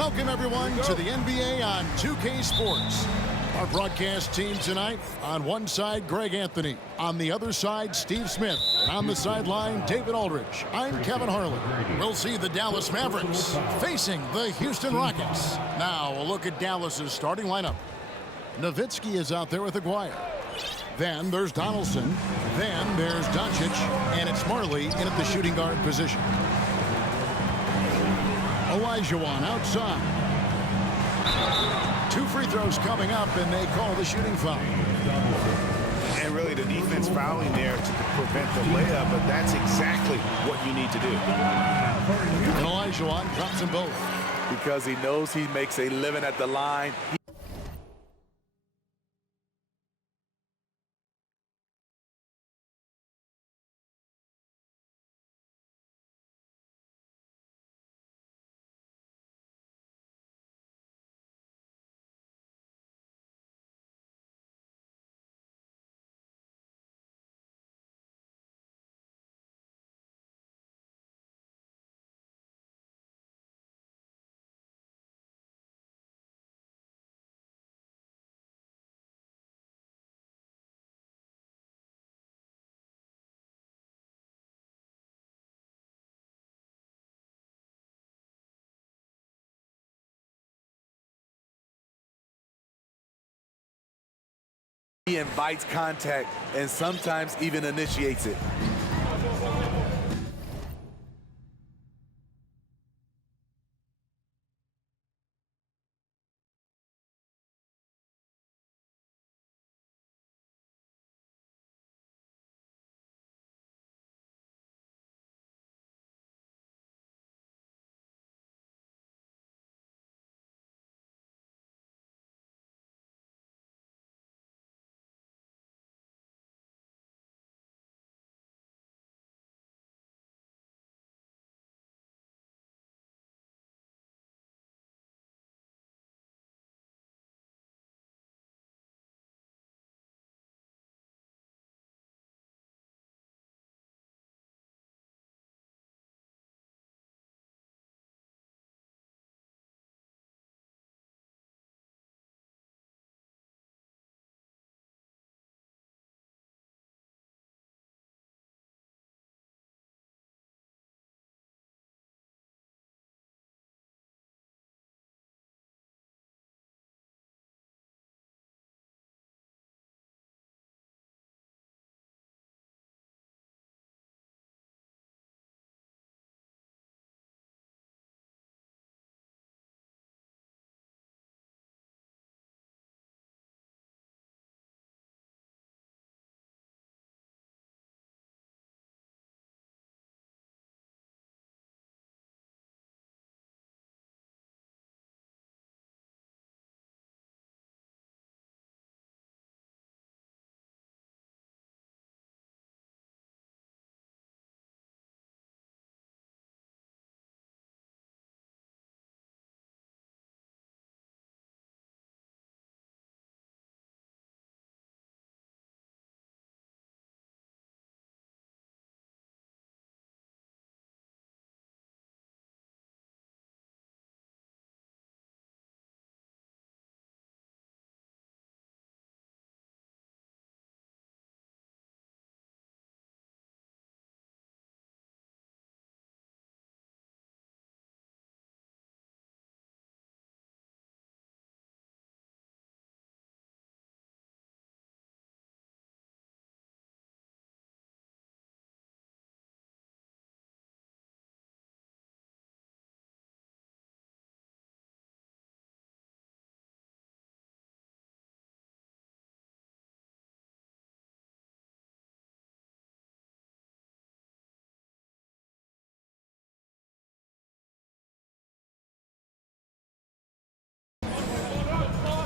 Welcome, everyone, to the NBA on 2K Sports. Our broadcast team tonight, on one side, Greg Anthony. On the other side, Steve Smith. And on the sideline, David Aldridge. I'm Kevin Harlan. We'll see the Dallas Mavericks facing the Houston Rockets. Now, a look at Dallas's starting lineup. Nowitzki is out there with Aguirre. Then there's Donaldson. Then there's Doncic. And it's Marley in at the shooting guard position. Olajuwon outside. 2 free throws coming up, and they call the shooting foul. And really the defense fouling there to prevent the layup, but that's exactly what you need to do. And Olajuwon drops them both. Because he knows he makes a living at the line. He invites contact and sometimes even initiates it.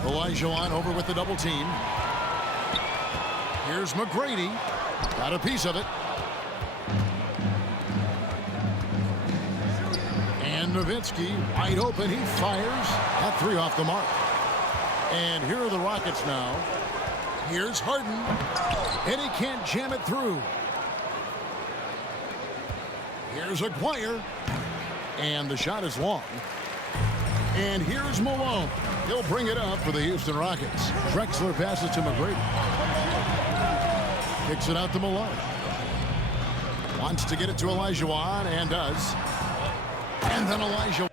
Olajuwon over with the double team. Here's McGrady. Got a piece of it. And Nowitzki wide open. He fires. That 3 off the mark. And here are the Rockets now. Here's Harden. And he can't jam it through. Here's Aguirre. And the shot is long. And here's Malone. He'll bring it up for the Houston Rockets. Drexler passes to McGrady. Kicks it out to Malone. Wants to get it to Olajuwon and does. And then Olajuwon.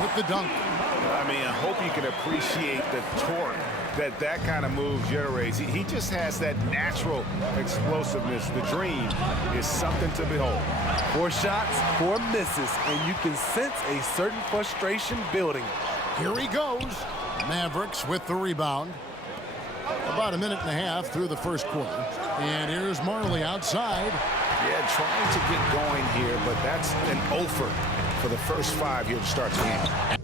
With the dunk. I mean, I hope you can appreciate the torque that kind of move generates. He just has that natural explosiveness. The dream is something to behold. 4 shots, 4 misses, and you can sense a certain frustration building. Here he goes. Mavericks with the rebound. About a minute and a half through the first quarter. And here's Marley outside. Yeah, trying to get going here, but that's an offer for the first 5 here to start the game.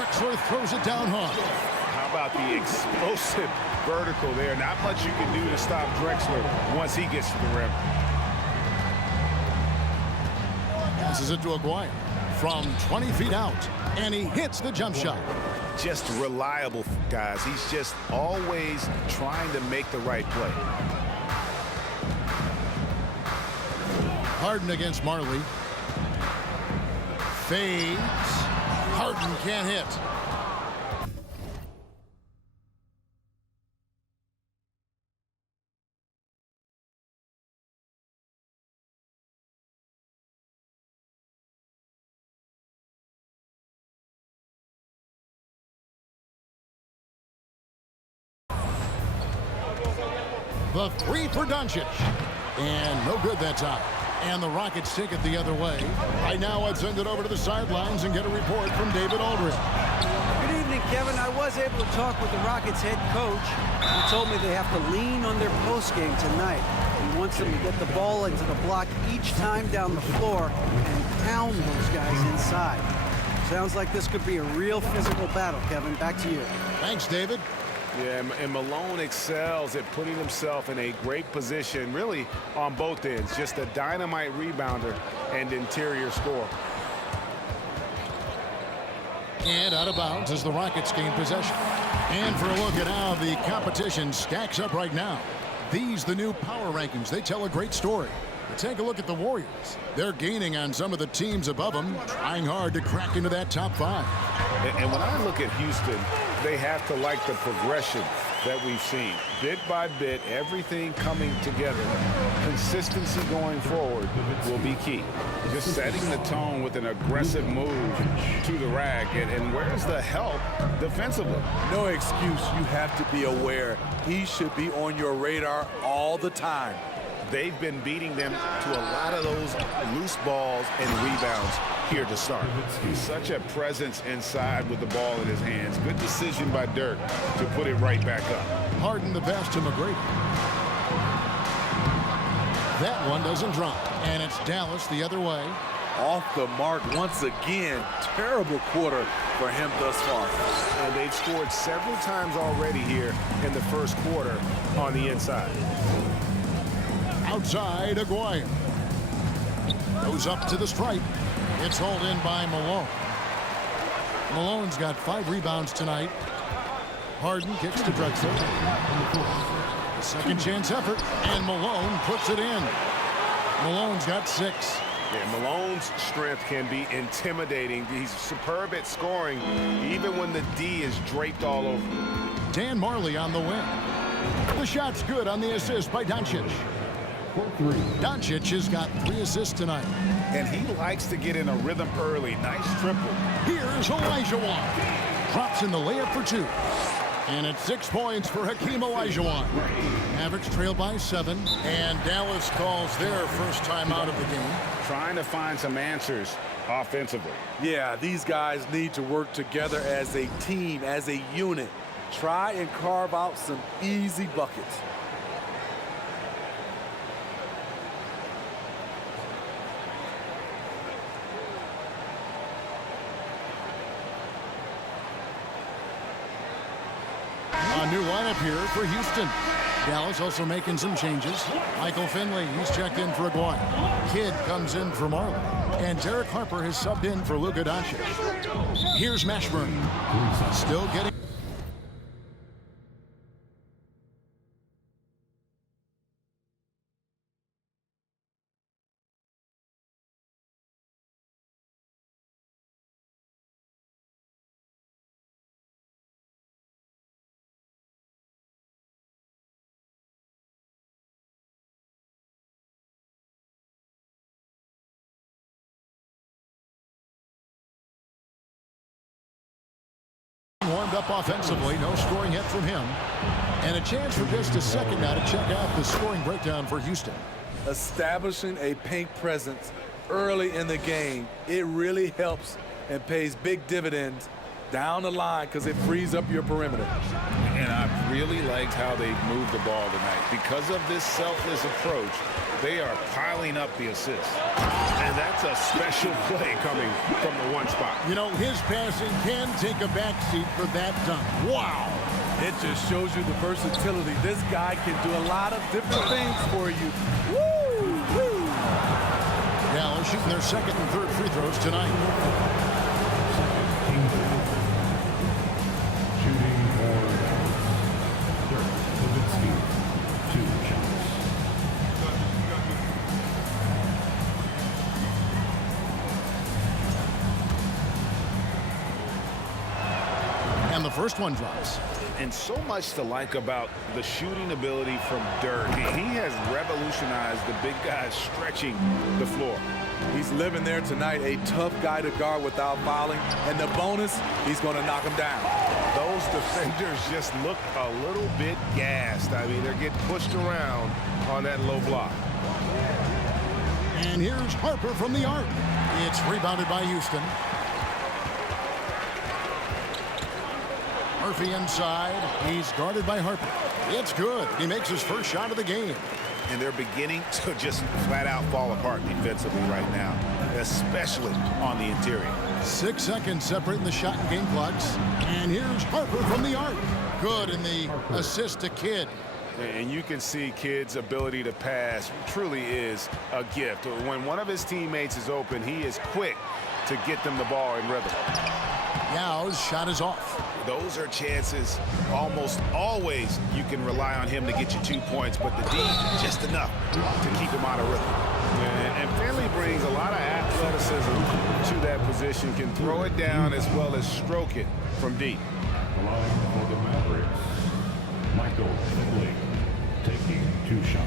Drexler throws it down hard. How about the explosive vertical there? Not much you can do to stop Drexler once he gets to the rim. Passes it to Aguirre from 20 feet out, and he hits the jump shot. Just reliable, guys. He's just always trying to make the right play. Harden against Marley. Fades. Harden can't hit. The three for Doncic. And no good that time. And the Rockets take it the other way. Right now, I'd send it over to the sidelines and get a report from David Aldridge. Good evening, Kevin. I was able to talk with the Rockets head coach. He told me they have to lean on their postgame tonight. He wants them to get the ball into the block each time down the floor and pound those guys inside. Sounds like this could be a real physical battle, Kevin. Back to you. Thanks, David. Yeah, and Malone excels at putting himself in a great position, really on both ends. Just a dynamite rebounder and interior scorer. And out of bounds as the Rockets gain possession. And for a look at how the competition stacks up right now. These, the new power rankings, they tell a great story. But take a look at the Warriors. They're gaining on some of the teams above them, trying hard to crack into that top 5. And when I look at Houston, they have to like the progression that we've seen. Bit by bit, everything coming together. Consistency going forward will be key. Just setting the tone with an aggressive move to the rack. And where's the help defensively? No excuse. You have to be aware. He should be on your radar all the time. They've been beating them to a lot of those loose balls and rebounds here to start. He's such a presence inside with the ball in his hands. Good decision by Dirk to put it right back up. Harden the pass to McGrady. That one doesn't drop. And it's Dallas the other way. Off the mark once again. Terrible quarter for him thus far. And they've scored several times already here in the first quarter on the inside. Outside, Aguirre. Goes up to the stripe. It's hauled in by Malone. Malone's got 5 rebounds tonight. Harden kicks to Drexler. A second chance effort, and Malone puts it in. Malone's got 6. Yeah, Malone's strength can be intimidating. He's superb at scoring, even when the D is draped all over. Dan Marley on the wing. The shot's good on the assist by Doncic. Doncic has got 3 assists tonight. And he likes to get in a rhythm early. Nice triple. Here's Olajuwon. Drops in the layup for 2. And it's 6 points for Hakeem Olajuwon. Mavericks trail by 7. And Dallas calls their first time out of the game. Trying to find some answers offensively. Yeah, these guys need to work together as a team, as a unit. Try and carve out some easy buckets. A new lineup here for Houston. Dallas also making some changes. Michael Finley, he's checked in for Aguirre. Kidd comes in for Marley. And Derek Harper has subbed in for Luka Doncic. Here's Mashburn. Still getting... warmed up offensively. No scoring yet from him. And a chance for just a second now to check out the scoring breakdown for Houston. Establishing a paint presence early in the game, it really helps and pays big dividends down the line because it frees up your perimeter. And I really liked how they moved the ball tonight. Because of this selfless approach, they are piling up the assists. And that's a special play coming from the one spot. You know, his passing can take a backseat for that dunk. Wow. It just shows you the versatility. This guy can do a lot of different things for you. Woo! Woo! Dallas shooting their second and third free throws tonight. Shooting for Dirk Nowitzki, 2 shots. And the first one drops. And so much to like about the shooting ability from Dirk. He has revolutionized the big guys stretching the floor. He's living there tonight, a tough guy to guard without fouling. And the bonus, he's going to knock him down. Those defenders just look a little bit gassed. I mean, they're getting pushed around on that low block. And here's Harper from the arc. It's rebounded by Houston. Murphy inside. He's guarded by Harper. It's good. He makes his first shot of the game. And they're beginning to just flat out fall apart defensively right now, especially on the interior. 6 seconds separating the shot and game clocks. And here's Harper from the arc. Good in the assist to Kidd. And you can see Kidd's ability to pass truly is a gift. When one of his teammates is open, he is quick to get them the ball in rhythm. Yaw's shot is off. Those are chances almost always you can rely on him to get you 2 points, but the D just enough to keep him out of rhythm. And Finley brings a lot of athleticism to that position, can throw it down as well as stroke it from deep. Line for the Mavericks, Michael Finley, taking 2 shots.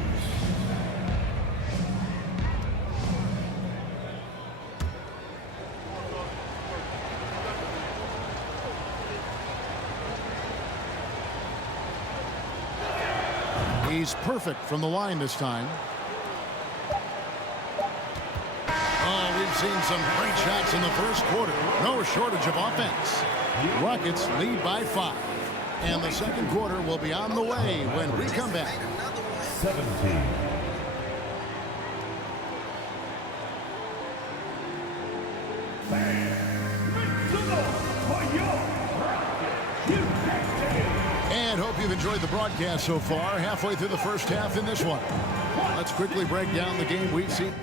He's perfect from the line this time. Oh, we've seen some great shots in the first quarter. No shortage of offense. Rockets lead by 5. And the second quarter will be on the way when we come back. 17. And hope you've enjoyed the broadcast so far. Halfway through the first half in this one. Let's quickly break down the game we've seen.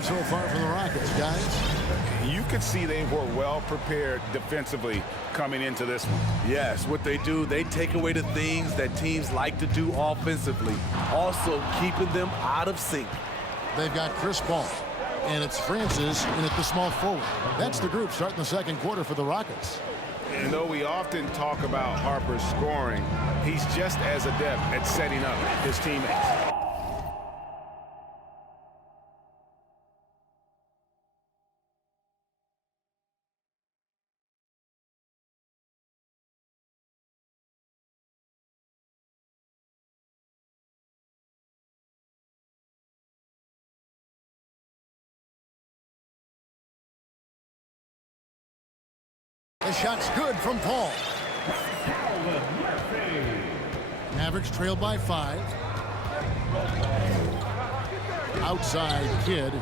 So far from the Rockets, guys. You could see they were well prepared defensively coming into this one. Yes, what they do, they take away the things that teams like to do offensively, also keeping them out of sync. They've got Chris Paul, and it's Francis in at the small forward. That's the group starting the second quarter for the Rockets. And though we often talk about Harper's scoring, he's just as adept at setting up his teammates. The shot's good from Paul. Mavericks trailed by 5. Outside Kidd.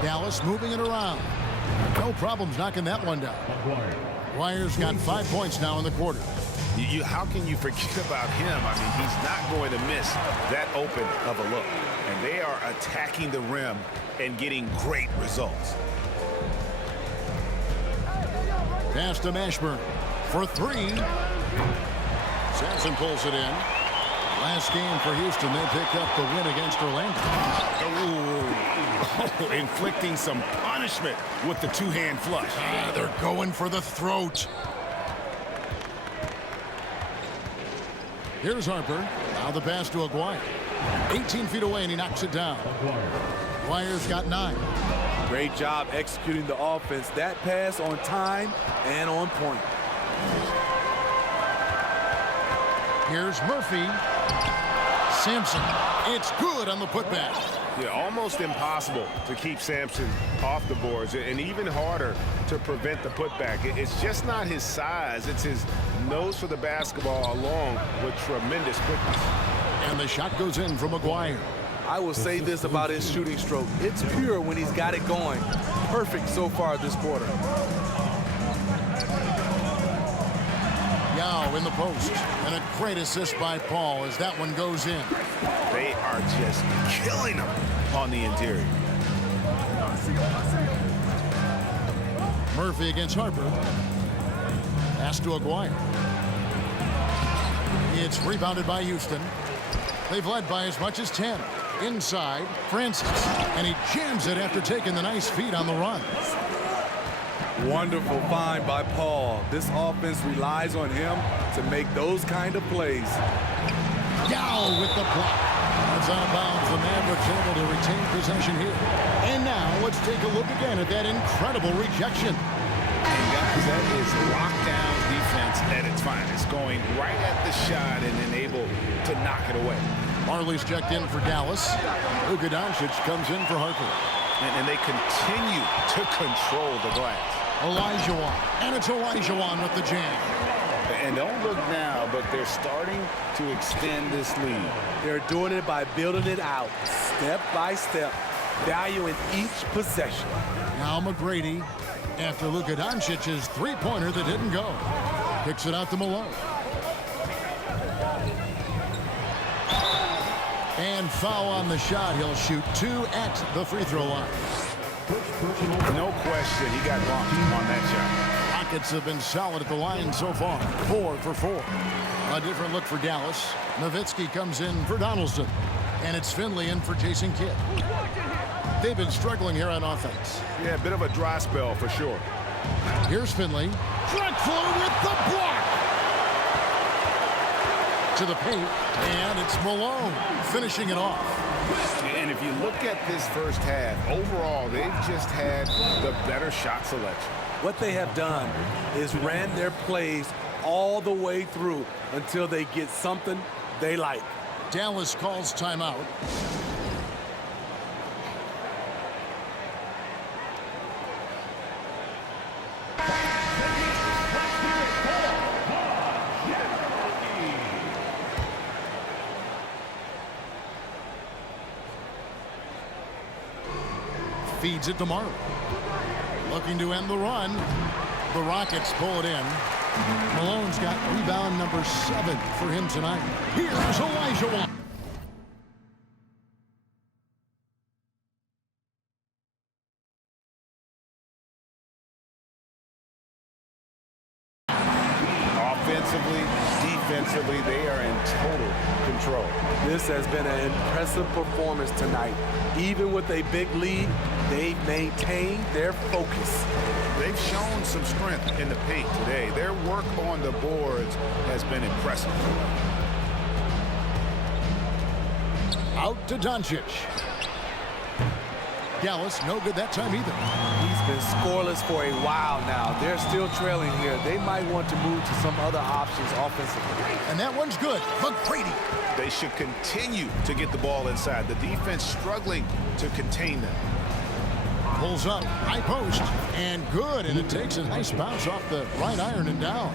Dallas moving it around. No problems knocking that one down. Wire's got 5 points now in the quarter. How can you forget about him? I mean, he's not going to miss that open of a look. And they are attacking the rim and getting great results. Pass to Mashburn for 3. Sampson pulls it in. Last game for Houston, they picked up the win against Orlando. Oh, inflicting some punishment with the two-hand flush. They're going for the throat. Here's Harper. Now the pass to Aguirre. 18 feet away, and he knocks it down. Wire's got 9. Great job executing the offense. That pass on time and on point. Here's Murphy. Sampson. It's good on the putback. Yeah, almost impossible to keep Sampson off the boards, and even harder to prevent the putback. It's just not his size. It's his nose for the basketball along with tremendous quickness. And the shot goes in from Aguirre. I will say this about his shooting stroke. It's pure when he's got it going. Perfect so far this quarter. Yao in the post. And a great assist by Paul as that one goes in. They are just killing him on the interior. Murphy against Harper. Pass to Aguirre. It's rebounded by Houston. They've led by as much as 10. Inside, Francis. And he jams it after taking the nice feed on the run. Wonderful find by Paul. This offense relies on him to make those kind of plays. Yao with the block. That's out of bounds. The Mavericks able to retain possession here. And now let's take a look again at that incredible rejection. And guys, that is lockdown defense at its finest. Going right at the shot and then able to knock it away. Marley's checked in for Dallas. Luka Doncic comes in for Harper. And they continue to control the glass. Olajuwon. And it's Olajuwon with the jam. And don't look now, but they're starting to extend this lead. They're doing it by building it out, step by step, valuing each possession. Now McGrady, after Luka Doncic's three-pointer that didn't go. Kicks it out to Malone. And foul on the shot. He'll shoot 2 at the free throw line. No question, he got bumped on that shot. Rockets have been solid at the line so far. 4 for 4. A different look for Dallas. Nowitzki comes in for Donaldson. And it's Finley in for Jason Kidd. They've been struggling here on offense. Yeah, a bit of a dry spell for sure. Here's Finley. Drexler with the block. To the paint, and it's Malone finishing it off. And if you look at this first half, overall, they've just had the better shot selection. What they have done is ran their plays all the way through until they get something they like. Dallas calls timeout. Feeds it to Marley. Looking to end the run. The Rockets pull it in. Malone's got rebound number 7 for him tonight. Here's Olajuwon. Offensively, defensively, they are in total control. This has been an impressive performance tonight. Even with a big lead, they've maintained their focus. They've shown some strength in the paint today. Their work on the boards has been impressive. Out to Doncic. Dallas, no good that time either. He's been scoreless for a while now. They're still trailing here. They might want to move to some other options offensively. And that one's good. McGrady. They should continue to get the ball inside. The defense struggling to contain them. Pulls up, high post, and good. And it takes a nice bounce off the right iron and down.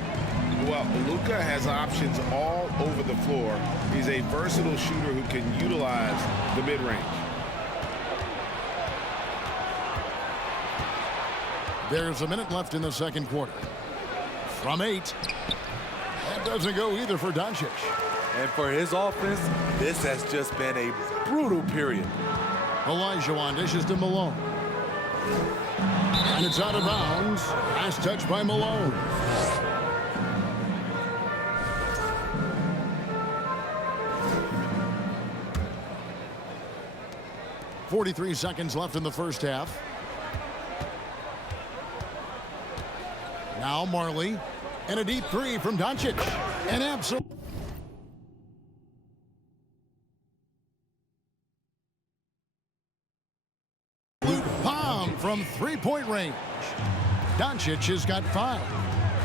Well, Luka has options all over the floor. He's a versatile shooter who can utilize the mid-range. There's a minute left in the second quarter. From 8. That doesn't go either for Doncic. And for his offense, this has just been a brutal period. Olajuwon dishes to Malone. And it's out of bounds. Last touch by Malone. .43 seconds left in the first half. Now Marley, and a deep three from Doncic. An absolute bomb from three-point range. Doncic has got 5.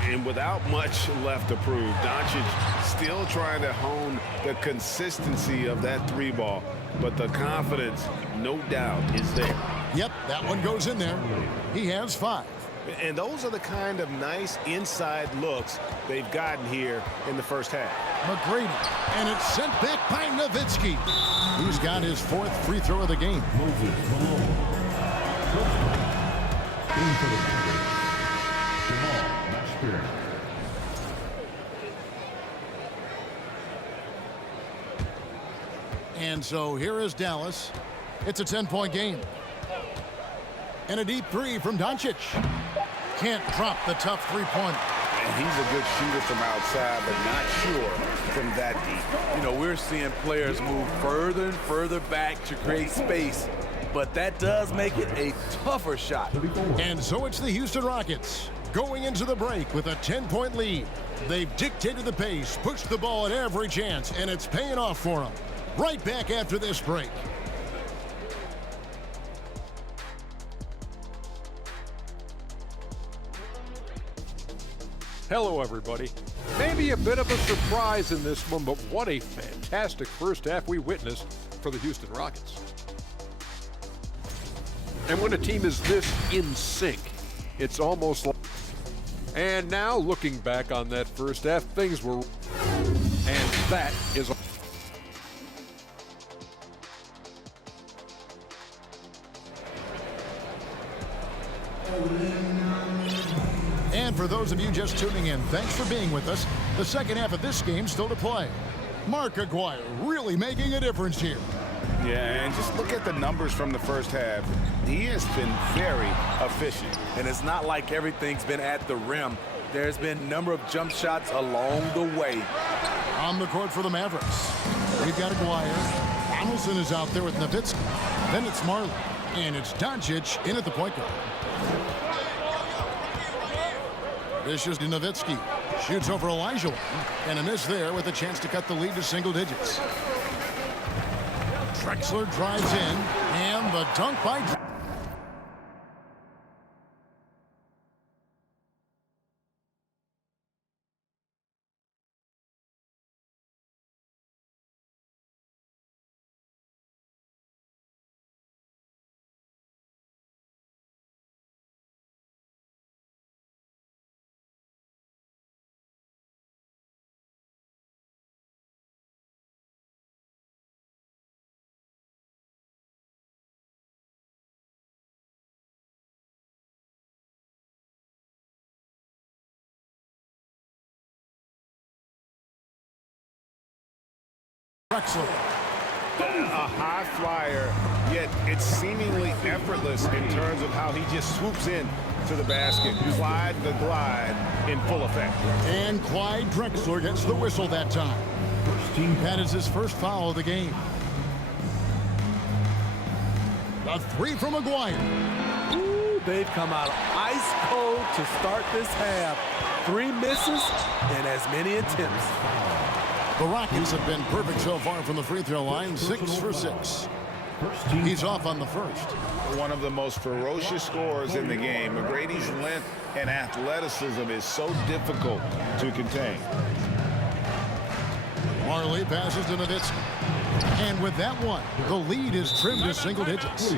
And without much left to prove, Doncic still trying to hone the consistency of that three ball. But the confidence, no doubt, is there. Yep, that one goes in there. He has 5. And those are the kind of nice inside looks they've gotten here in the first half. McGrady, and it's sent back by Nowitzki. He's got his 4th free throw of the game. Moses Malone. In for the Mavericks. Jamal Mashburn. And so here is Dallas. It's a 10-point game. And a deep three from Doncic. Can't drop the tough three-pointer. And he's a good shooter from outside, but not sure from that deep. You know, we're seeing players move further and further back to create space, but that does make it a tougher shot. And so it's the Houston Rockets going into the break with a 10-point lead. They've dictated the pace, pushed the ball at every chance, and it's paying off for them. Right back after this break. Hello, everybody. Maybe a bit of a surprise in this one, but what a fantastic first half we witnessed for the Houston Rockets. And when a team is this in sync, it's almost like... And now, looking back on that first half, things were... And that is... And for those of you just tuning in, thanks for being with us. The second half of this game still to play. Mark Aguirre really making a difference here. Yeah, and just look at the numbers from the first half. He has been very efficient. And it's not like everything's been at the rim. There's been a number of jump shots along the way. On the court for the Mavericks, we've got Aguirre. Donaldson is out there with Nowitzki. Then it's Marley. And it's Doncic in at the point guard. This is Nowitzki. Shoots over Olajuwon. And a miss there with a chance to cut the lead to single digits. Drexler drives in. And the dunk by Drexler. A high flyer, yet it's seemingly effortless in terms of how he just swoops in to the basket. Clyde the glide in full effect. And Clyde Drexler gets the whistle that time. First team That is his first foul of the game. A three from McGuire. Ooh, they've come out ice cold to start this half. 3 misses and as many attempts. The Rockets have been perfect so far from the free throw line, 6 for 6. First team He's off on the first. One of the most ferocious scorers in the game. McGrady's length and athleticism is so difficult to contain. Marley passes to Nowitzki. And with that one, the lead is trimmed to single digits.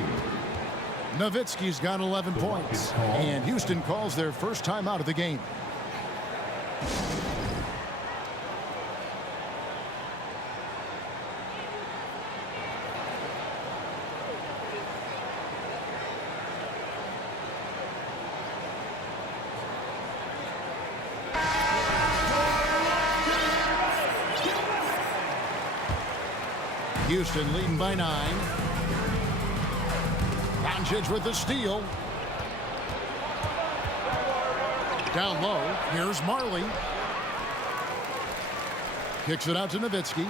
Nowitzki's got 11 points. And Houston calls their first time out of the game. Houston leading by 9. Doncic with the steal. Down low. Here's Marley. Kicks it out to Nowitzki.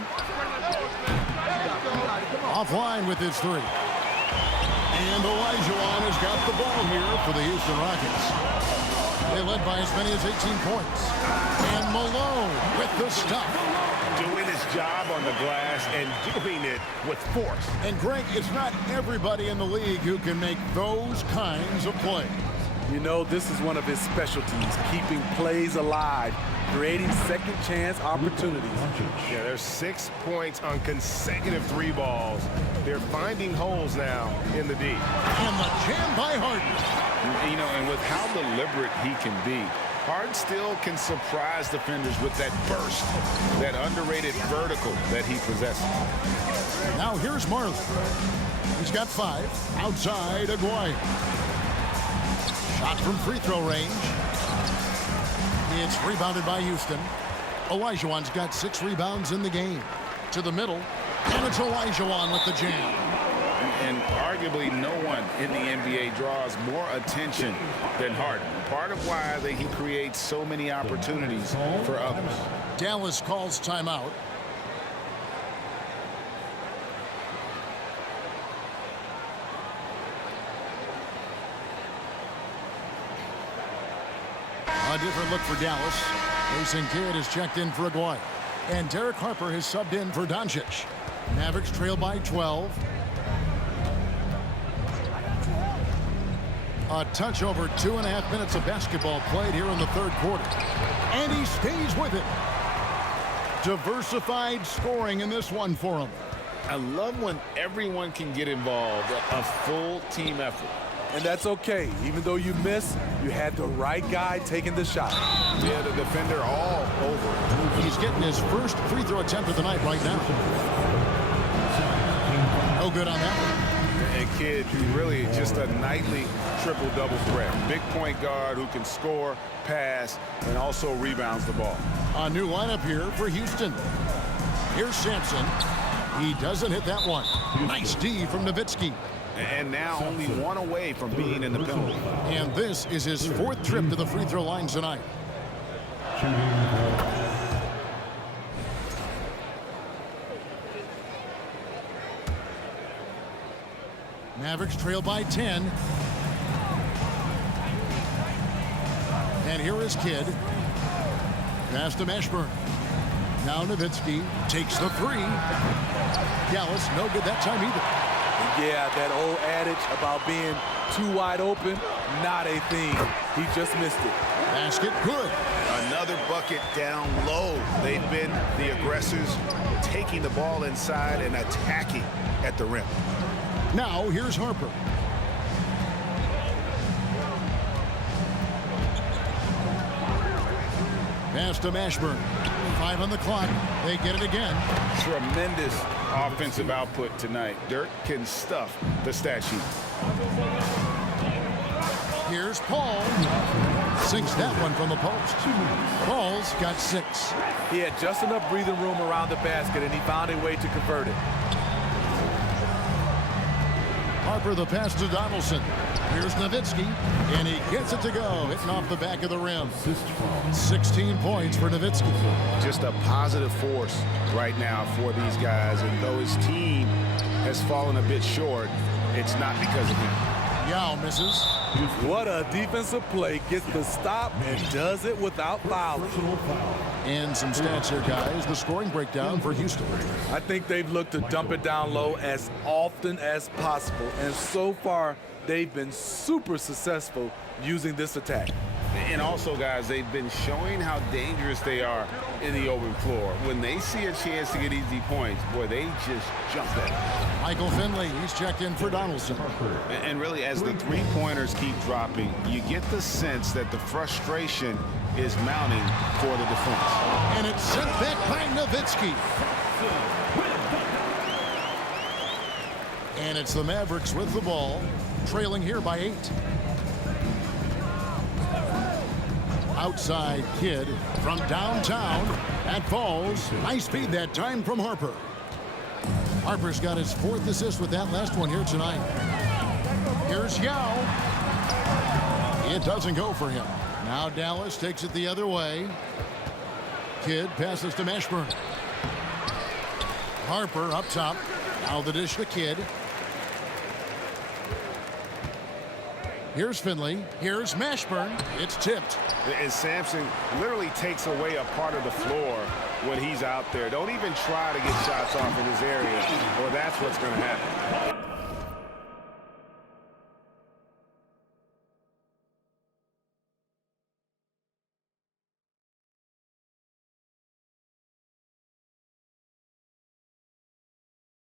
Offline with his 3. And Olajuwon has got the ball here for the Houston Rockets. They led by as many as 18 points. And Malone with the stop. Doing his job on the glass and doing it with force. And Greg, it's not everybody in the league who can make those kinds of plays. You know, this is one of his specialties, keeping plays alive, creating second chance opportunities. Yeah, there's 6 points on consecutive 3 balls. They're finding holes now in the D. And the jam by Harden. You know, and with how deliberate he can be, Harden still can surprise defenders with that burst, that underrated vertical that he possesses. Now here's Marley. He's got 5. Outside, Aguirre. Shot from free throw range. It's rebounded by Houston. Olajuwon's got 6 rebounds in the game. To the middle, and it's Olajuwon with the jam. And arguably no one in the NBA draws more attention than Harden. Part of why I think he creates so many opportunities for others. Dallas calls timeout. A different look for Dallas. Jason Kidd has checked in for Aguirre. And Derek Harper has subbed in for Doncic. Mavericks trail by 12. A touch over 2.5 minutes of basketball played here in the third quarter. And he stays with it. Diversified scoring in this one for him. I love when everyone can get involved, a full team effort. And that's okay. Even though you miss, you had the right guy taking the shot. Yeah, the defender all over. He's getting his first free throw attempt of the night right now. No good on that one. And Kidd, really just a nightly triple-double threat. Big point guard who can score, pass, and also rebounds the ball. A new lineup here for Houston. Here's Sampson. He doesn't hit that one. Nice D from Nowitzki. And now only 1 away from being in the penalty. And this is his 4th trip to the free throw line tonight. Mavericks trail by 10. And here is Kidd. Pass to Mashburn. Now Nowitzki takes the 3. Dallas, no good that time either. Yeah, that old adage about being too wide open, not a thing. He just missed it. Basket good. Another bucket down low. They've been the aggressors, taking the ball inside and attacking at the rim. Now here's Harper. Pass to Mashburn. 5 on the clock. They get it again. Tremendous offensive output tonight. Dirk can stuff the stat sheet. Here's Paul. Sinks that one from the post. Paul's got 6. He had just enough breathing room around the basket, and he found a way to convert it. Harper the pass to Donaldson. Here's Nowitzki, and he gets it to go, hitting off the back of the rim. 16 points for Nowitzki. Just a positive force right now for these guys, and though his team has fallen a bit short, it's not because of him. Yao misses. What a defensive play. Gets the stop and does it without fouling. And some stats here, guys. The scoring breakdown for Houston. I think they've looked to dump it down low as often as possible. And so far, they've been super successful using this attack. And also, guys, they've been showing how dangerous they are in the open floor. When they see a chance to get easy points, boy, they just jump at it. Michael Finley, he's checked in for Donaldson. And really, as the three-pointers keep dropping, you get the sense that the frustration is mounting for the defense. And it's sent back by Nowitzki. And it's the Mavericks with the ball, trailing here by 8. Outside Kid from downtown. That falls. Nice feed that time from Harper. Harper's got his 4th assist with that last one here tonight. Here's Yao. It doesn't go for him. Now Dallas takes it the other way. Kid passes to Mashburn. Harper up top. Now the dish to Kid. Here's Finley. Here's Mashburn. It's tipped. And Sampson literally takes away a part of the floor when he's out there. Don't even try to get shots off in his area, or that's what's going to happen.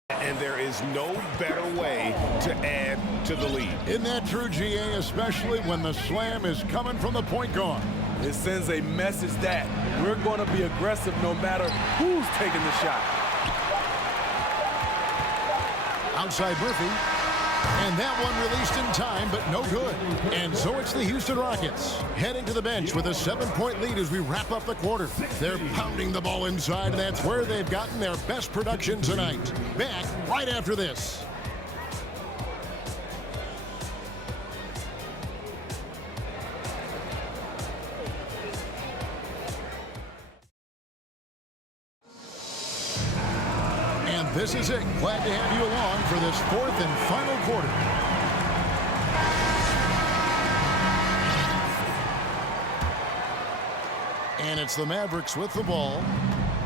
And there is no better way to add to the lead. Isn't that true, GA, especially when the slam is coming from the point guard? It sends a message that we're going to be aggressive no matter who's taking the shot. Outside Murphy. And that one released in time, but no good. And so it's the Houston Rockets heading to the bench with a 7-point lead as we wrap up the quarter. They're pounding the ball inside, and that's where they've gotten their best production tonight. Back right after this. And this is it. Glad to have you along for this 4th and final quarter. And it's the Mavericks with the ball.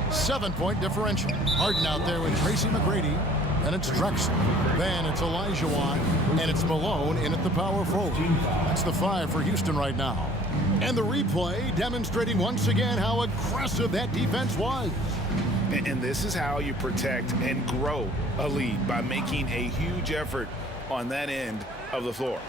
7-point differential. Harden out there with Tracy McGrady. And it's Drexler. Then it's Olajuwon. And it's Malone in at the power forward. That's the 5 for Houston right now. And the replay demonstrating once again how aggressive that defense was. And this is how you protect and grow a lead, by making a huge effort on that end of the floor.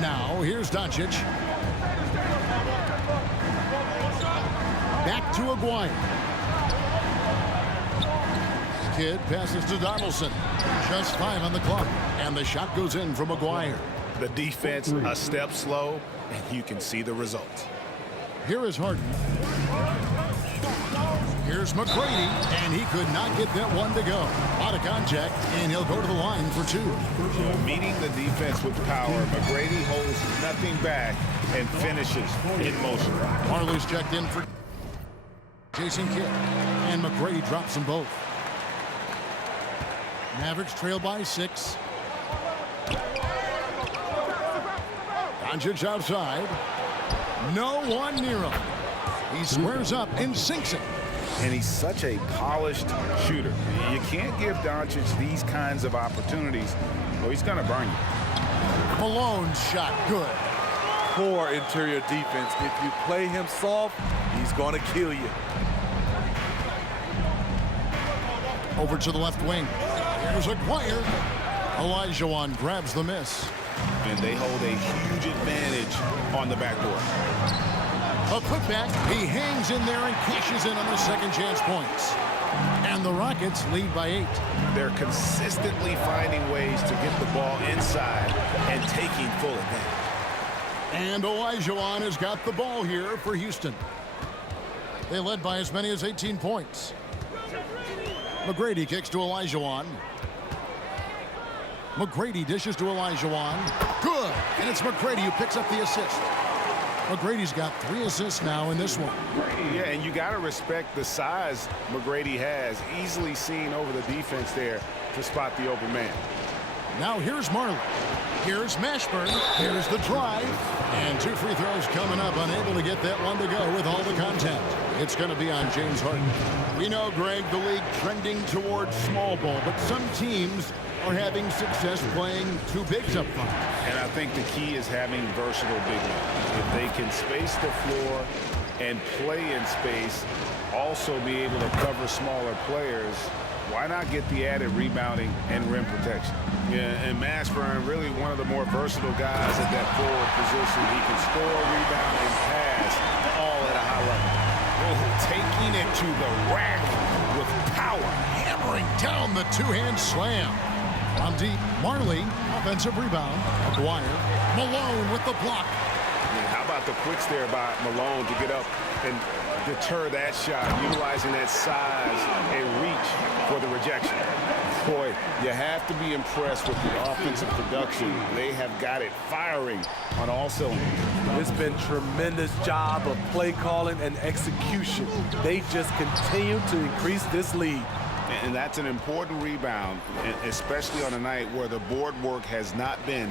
Now, here's Doncic. Back to Aguirre. Kid passes to Donaldson. Just 5 on the clock. And the shot goes in from Aguirre. The defense a step slow, and you can see the result. Here is Harden. Here's McGrady, and he could not get that one to go. Out of contact, and he'll go to the line for 2. Meeting the defense with power, McGrady holds nothing back and finishes in motion. Marley's checked in for Jason Kidd, and McGrady drops them both. Mavericks trail by 6. Doncic outside. No one near him. He squares up and sinks it. and he's such a polished shooter. You can't give Doncic these kinds of opportunities, or he's going to burn you. Malone's shot good. Poor interior defense. If you play him soft, he's going to kill you. Over to the left wing. Here's Aguirre. Olajuwon grabs the miss. And they hold a huge advantage on the backboard. A putback. He hangs in there and cashes in on their second chance points. And the Rockets lead by 8. They're consistently finding ways to get the ball inside and taking full advantage. And Olajuwon has got the ball here for Houston. They led by as many as 18 points. McGrady kicks to Olajuwon. McGrady dishes to Olajuwon. Good. And it's McGrady who picks up the assist. McGrady's got 3 assists now in this one. Yeah, and you got to respect the size McGrady has. Easily seen over the defense there to spot the open man. Now here's Marley. Here's Mashburn. Here's the drive. And 2 free throws coming up. Unable to get that one to go with all the contact. It's going to be on James Harden. We know, Greg, the league trending towards small ball, but some teams are having success playing 2 bigs up front. And I think the key is having versatile big men. If they can space the floor and play in space, also be able to cover smaller players, why not get the added rebounding and rim protection? Yeah, and Mashburn, really one of the more versatile guys at that forward position. He can score, rebound, and pass all at a high level. Taking it to the rack with power. Hammering down the 2-hand slam. On deep, Marley, offensive rebound. Aguirre, Malone with the block. Yeah, how about the quicks there by Malone to get up and deter that shot, utilizing that size and reach for the rejection. Boy, you have to be impressed with the offensive production. They have got it firing on all cylinders. It's been tremendous job of play calling and execution. They just continue to increase this lead. And that's an important rebound, especially on a night where the board work has not been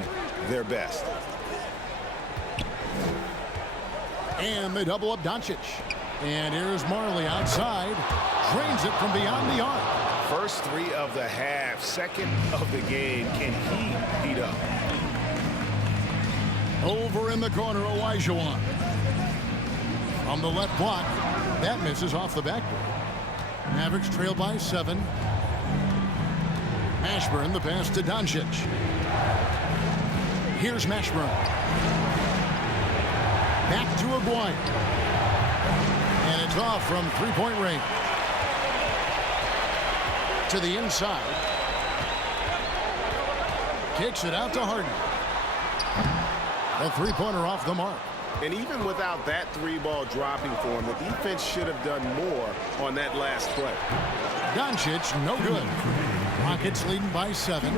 their best. And they double up Doncic. And here's Marley outside. Drains it from beyond the arc. First 3 of the half, second of the game. Can he heat up? Over in the corner, Olajuwon. On the left block. That misses off the backboard. Mavericks trail by 7. Mashburn, the pass to Doncic. Here's Mashburn. Back to Aguirre. And it's off from 3-point range. To the inside. Kicks it out to Harden. A 3-pointer off the mark. And even without that 3-ball dropping for him, the defense should have done more on that last play. Doncic, no good. Rockets leading by 7.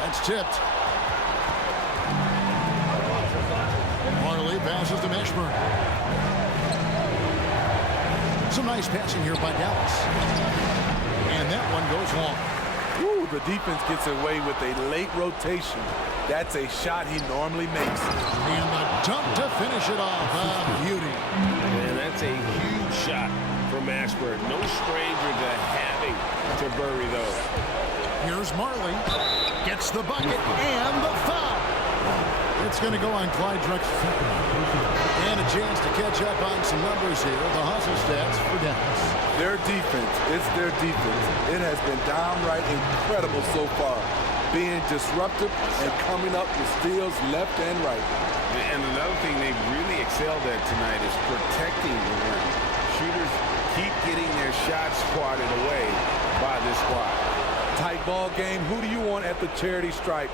That's tipped. Marley passes to Mashburn. Some nice passing here by Dallas. And that one goes long. Ooh, the defense gets away with a late rotation. That's a shot he normally makes. And the dunk to finish it off. A beauty. And that's a huge shot for Mashburn. No stranger to having to bury those. Here's Marley. Gets the bucket and the foul. It's going to go on Clyde Drexler. And a chance to catch up on some numbers here. The hustle stats for Dallas. Their defense, it's their defense. It has been downright incredible so far. Being disruptive and coming up with steals left and right. And another thing they've really excelled at tonight is protecting the rim. Shooters keep getting their shots swatted away by this squad. Tight ball game. Who do you want at the charity stripe?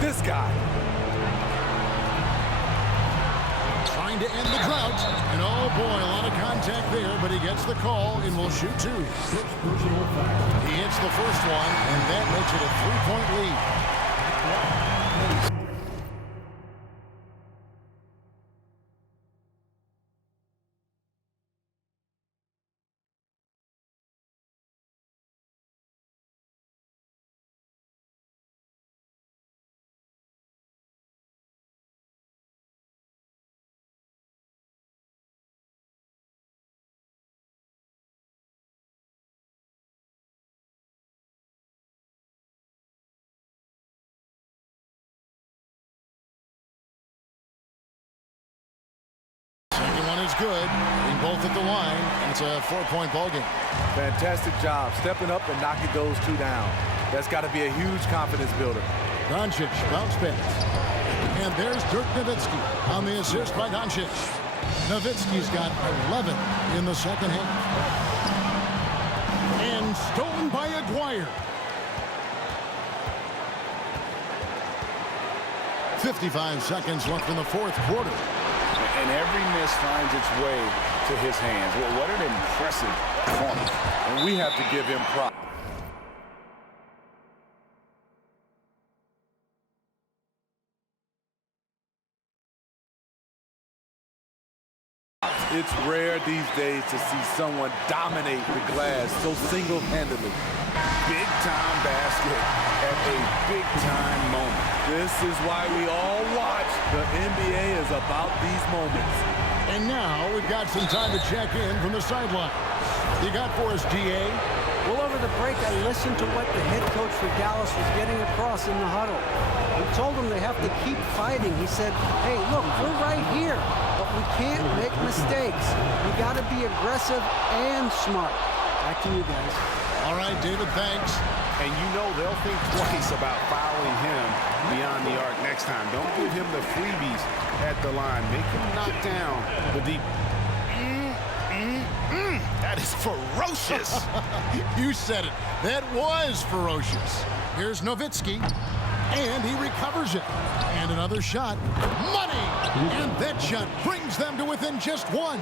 This guy. Trying to end the drought. And oh boy, a lot of contact there, but he gets the call and will shoot 2. He hits the first one, and that makes it a 3-point lead. is good. Being both at the line, and it's a 4-point ball game. Fantastic job stepping up and knocking those two down. That's got to be a huge confidence builder. Doncic bounce pass. And there's Dirk Nowitzki on the assist by Doncic. Nowitzki's got 11 in the second half. And stolen by Aguirre. 55 seconds left in the fourth quarter. And every miss finds its way to his hands. Well, what an impressive performance. And we have to give him props. It's rare these days to see someone dominate the glass so single-handedly. Big-time basket at a big-time moment. This is why we all watch. The NBA is about these moments. And now we've got some time to check in from the sideline. You got for us, DA? Well, over the break, I listened to what the head coach for Dallas was getting across in the huddle. He told them they have to keep fighting. He said, hey, look, we're right here, but we can't make mistakes. We got to be aggressive and smart. Back to you guys. All right, David, thanks. And you know they'll think twice about fouling him beyond the arc next time. Don't give him the freebies at the line. Make him knock down the deep. That is ferocious. You said it. That was ferocious. Here's Nowitzki, and he recovers it. And another shot. Money! And that shot brings them to within just one.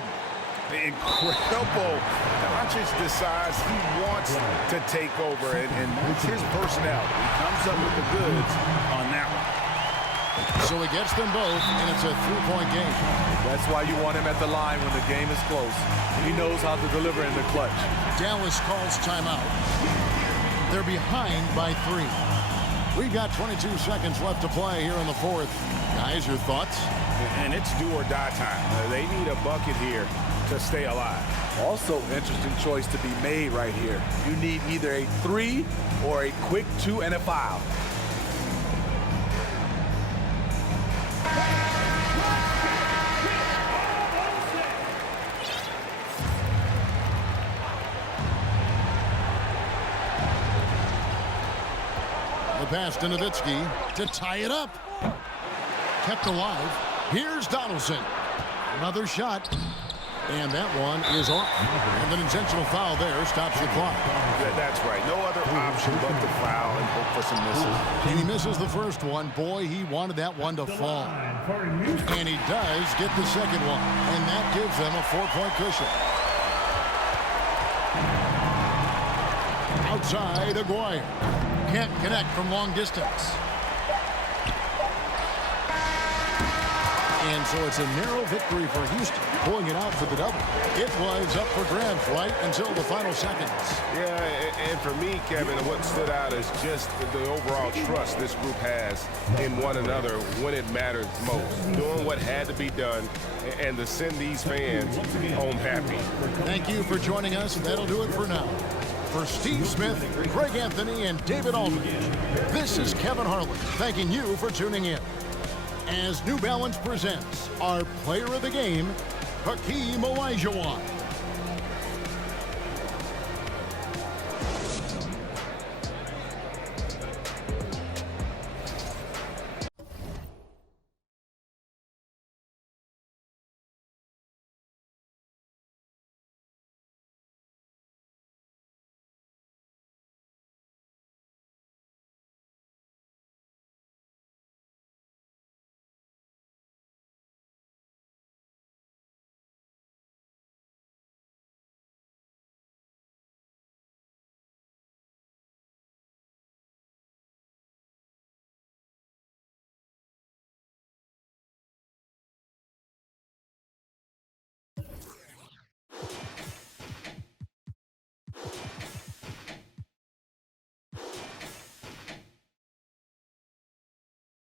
Incredible. Doncic decides he wants to take over, and it's his personality. He comes up with the goods on that one. So he gets them both, and it's a 3-point game. That's why you want him at the line when the game is close. He knows how to deliver in the clutch. Dallas calls timeout. They're behind by 3. We've got 22 seconds left to play here in the fourth. Guys, your thoughts? And it's do or die time. They need a bucket here to stay alive. Also, interesting choice to be made right here. You need either a 3 or a quick 2 and a foul. The pass to Nowitzki to tie it up. Kept alive. Here's Donaldson. Another shot. And that one is off. And an intentional foul there stops the clock. That's right. No other option but to foul and hope for some misses. And he misses the first one. Boy, he wanted that one to fall. And he does get the second one. And that gives them a 4-point cushion. Outside, Aguirre. Can't connect from long distance. And so it's a narrow victory for Houston, pulling it out for the double. It was up for grabs right until the final seconds. Yeah, and for me, Kevin, what stood out is just the overall trust this group has in one another when it mattered most. Doing what had to be done and to send these fans home happy. Thank you for joining us, and that'll do it for now. For Steve Smith, Greg Anthony, and David Aldridge, this is Kevin Harlan thanking you for tuning in. As New Balance presents our player of the game, Hakeem Olajuwon.